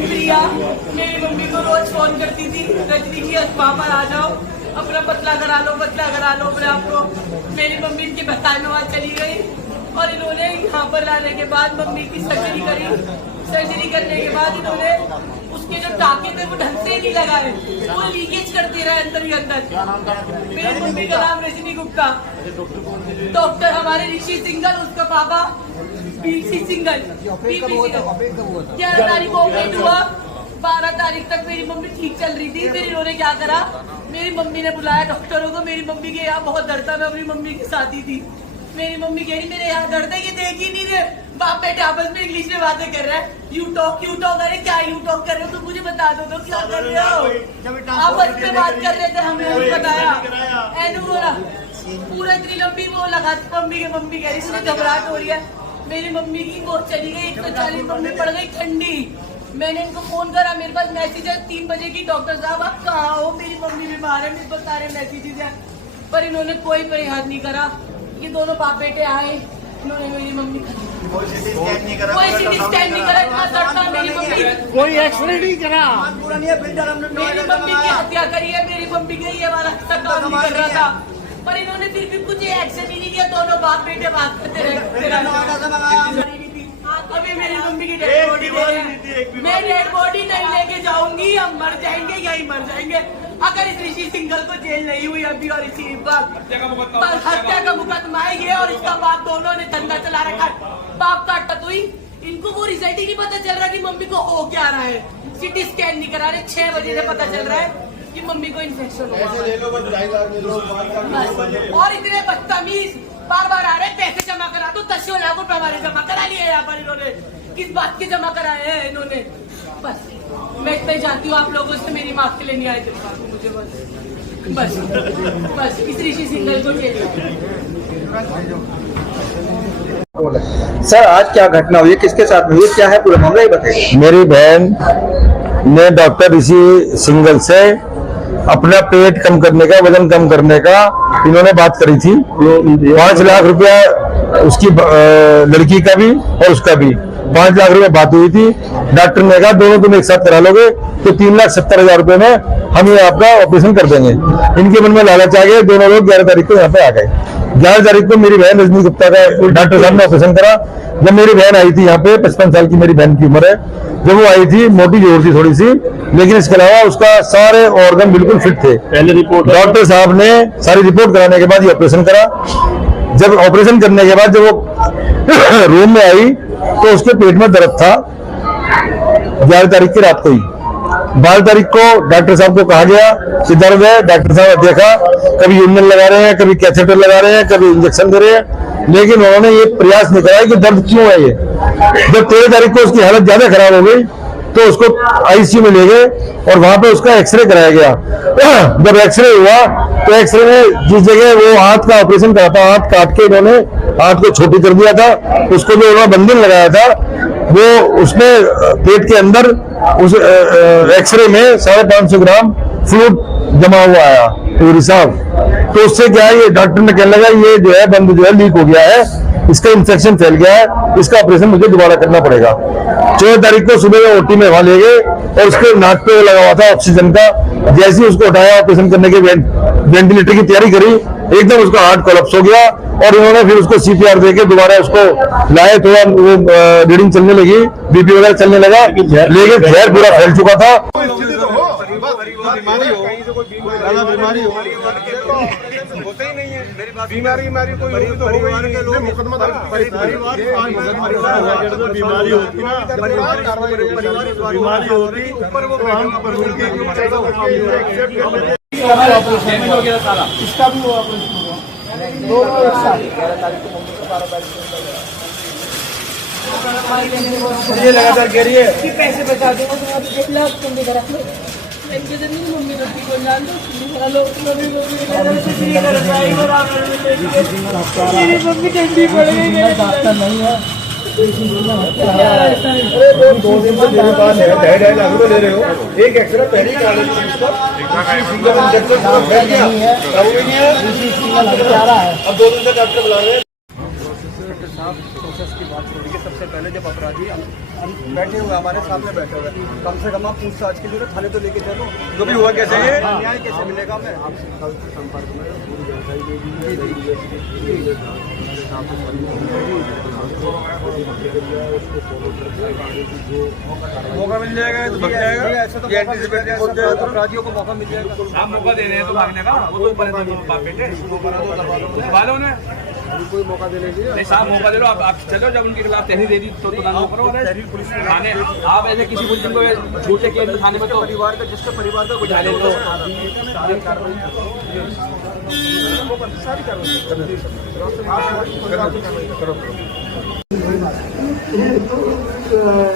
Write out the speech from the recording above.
प्रिया मेरी मम्मी को रोज फोन करती थी, रजनी की वहाँ पर आ जाओ, अपना पतला करा लो अपने आप को। मेरी मम्मी इनके बताए में वहाँ चली गई और इन्होंने यहाँ पर लाने के बाद मम्मी की सर्जरी करी। सर्जरी करने के बाद इन्होंने उसके जो टाके थे वो ढंग से ही नहीं लगाए, वो लीकेज करते रहे अंदर ही अंदर। मेरी मम्मी का नाम रजनी गुप्ता, डॉक्टर हमारे ऋषि सिंगल, उसका पापा पीसी सिंगल। 11 तारीख को ऑपरेट हुआ, 12 तारीख तक मेरी मम्मी ठीक चल रही थी। फिर इन्होंने क्या करा, मेरी मम्मी ने बुलाया डॉक्टरों को। मेरी मम्मी के यहाँ बहुत दर्द था, मैं अपनी मम्मी के साथ ही थी। मेरी मम्मी कही मेरे यहाँ दर्द है कि देख ही नहीं रहे, बाप बेटे आपस में इंग्लिश में बातें कर रहे हैं। यू टॉक अरे क्या यू टॉक कर रहे हो, तो मुझे बता दो तो क्या कर रहे हो। आपस में बात कर रहे थे, हमने उनको बताया। एनु बोला पूरा इतनी लंबी वो लगा, मम्मी कह रही मुझे घबराहट हो रही है। मेरी मम्मी की वो चली गई 140, मम्मी पड़ गई ठंडी। मैंने इनको फोन करा, मेरे पास मैसेज है 3 बजे की, डॉक्टर साहब आप कहाँ हो, मेरी मम्मी बीमार है, मेरे पास सारे मैसेजेस हैं। पर इन्होंने कोई प्रयास नहीं करा। ये दोनों बाप बेटे आए, इन्होंने मेरी मम्मी कोई सिटी स्कैन नहीं करा, इतना दर्द था। मेरी मम्मी कोई एक्सरे नहीं करा, मेरी मम्मी की हत्या करी है। मेरी मम्मी के ये वाला काम नहीं कर रहा था, पर इन्होंने फिर भी कुछ एक्शन ही नहीं किया। दोनों बाप बेटे बात करते रहे। अभी मेरी मम्मी की डेड बॉडी दे रहे हैं, मैं डेड बॉडी नहीं लेके जाऊंगी, हम मर जाएंगे, यही मर जाएंगे। अगर इस ऋषि सिंगल को जेल नहीं हुई अभी और इसी हत्या का मुकदमा है ये और इसका बाप, दोनों ने धंधा चला रखा है। बाप का टटुई, इनको वो रिजल्ट ही नहीं पता चल रहा कि मम्मी को हो क्या रहा है। सिटी स्कैन नहीं करा रहे, 6 बजे से पता चल रहा है कि मम्मी को इन्फेक्शन हुआ। और इतने बदतमीज बार आ रहे, पैसे जमा करा दो, 10 लाख रुपए हमारे जमा करा लिए यहाँ पर इन्होंने। किस बात के जमा कराए हैं इन्होंने? बस मैं इतना ही जानती हूँ, आप लोगों से मेरी माफ के लिए नहीं आए थे मुझे, बस इस ऋषि सिंगल को जेल। सर आज क्या घटना हुई, किसके साथ हुई, क्या है पूरा मामला, ये बताइए। मेरी बहन ने डॉक्टर ऋषि सिंगल से अपना पेट कम करने का, वजन कम करने का इन्होंने बात करी थी। 5 लाख रुपया उसकी लड़की का भी और उसका भी 5 लाख रुपए बात हुई थी। डॉक्टर ने कहा दोनों तुम एक साथ करा लोगे तो 3,70,000 रुपए में हम ये आपका ऑपरेशन कर देंगे। इनके मन में लालच आ गया, दोनों लोग 11 तारीख को यहाँ पे आ गए। 11 तारीख को मेरी बहन रजनी गुप्ता का डॉक्टर साहब ने ऑपरेशन करा। जब मेरी बहन आई थी यहाँ पे, 55 साल की मेरी बहन की उम्र है, जब वो आई थी मोटी जोर थी थोड़ी सी, लेकिन इसके अलावा उसका सारे ऑर्गन बिल्कुल फिट थे। पहले रिपोर्ट डॉक्टर साहब ने सारी रिपोर्ट कराने के बाद ये ऑपरेशन करा। जब ऑपरेशन करने के बाद जब वो रूम में आई तो उसके पेट में दर्द था। 11 तारीख की रात को ही 12 तारीख को डॉक्टर साहब को कहा गया कि दर्द है। डॉक्टर साहब ने देखा, कभी यूनियन लगा रहे हैं, कभी कैथेटर लगा रहे हैं, कभी इंजेक्शन दे रहे हैं, लेकिन उन्होंने ये प्रयास नहीं करा कि दर्द क्यों है ये। जब 13 तारीख को उसकी हालत ज्यादा खराब हो गई तो उसको आईसीयू में ले गए और वहां पे उसका एक्सरे कराया गया। जब एक्सरे हुआ तो एक्सरे में जिस जगह वो हाथ का ऑपरेशन करा था, हाथ काट के इन्होंने हाथ को छोटी कर दिया था। उसको जो उन्होंने बंधन लगाया था वो उसमें पेट के अंदर उस एक्सरे में 550 ग्राम फ्लूइड जमा हुआ आया पूरी साहब। तो उससे क्या है, ये डॉक्टर ने कहने लगा ये जो है बंद जो है लीक हो गया है, इसका इंफेक्शन फैल गया है, इसका ऑपरेशन मुझे दोबारा करना पड़ेगा। 14 तारीख को सुबह ओटी में वहां ले गए और उसके नाक पे लगा हुआ था ऑक्सीजन का। जैसे ही उसको उठाया, ऑपरेशन करने के वेंटिलेटर की तैयारी करी, एकदम उसका हार्ट कोलैप्स हो गया और इन्होंने फिर उसको सीपीआर देके दोबारा उसको लाए। थोड़ा वो रीडिंग चलने लगी, बीपी वगैरह चलने लगा, लेकिन जहर पूरा फैल चुका था। बीमारी कोई होगी तो होगी, मुकदमा बीमारी होती ना, बीमारी होती ऊपर वो इसका भी हुआ दोनों एक साथ। ये लगातार कह रही है कि पैसे बचा दो, मम्मी को जान दो, मम्मी ठंडी पड़ गई, डॉक्टर नहीं है। 2 दिन से मेरे पास है, 2.5 लाख रुपए ले रहे हो। एक एक्सरे पहले करा लेंगे, अब 2 दिन से डॉक्टर बुला रहे हैं। प्रोसेस की बात छोड़िए, सबसे पहले जब अपराधी बैठे हुए हमारे सामने बैठे हुए, कम से कम आप पूछताछ के लिए तो थाने तो लेके चलो। जो भी हुआ कैसे है न्याय कैसे मिलेगा हमें? संपर्क में पूरी जानकारी दे दी उसको फॉलो करके आगे की जो मौका मिल जाएगा तो भाग जाएगा। ऐसे तो ये एंटीसिपेट बोल जाएगा तो अपराधियों को मौका मिल जाएगा। आप मौका दे रहे हैं तो भागने का, वो तो ऊपर बेटे वालों ने कोई मौका देने के लिए नहीं साहब मौका दे लो। आप चलो, जब उनके खिलाफ तहरीर दे दी तो थाने आप ऐसे किसी मुलजिम को झूठे केस में थाने में तो परिवार का, जिसके परिवार का कुछ डाले तो सारी कार्रवाई तो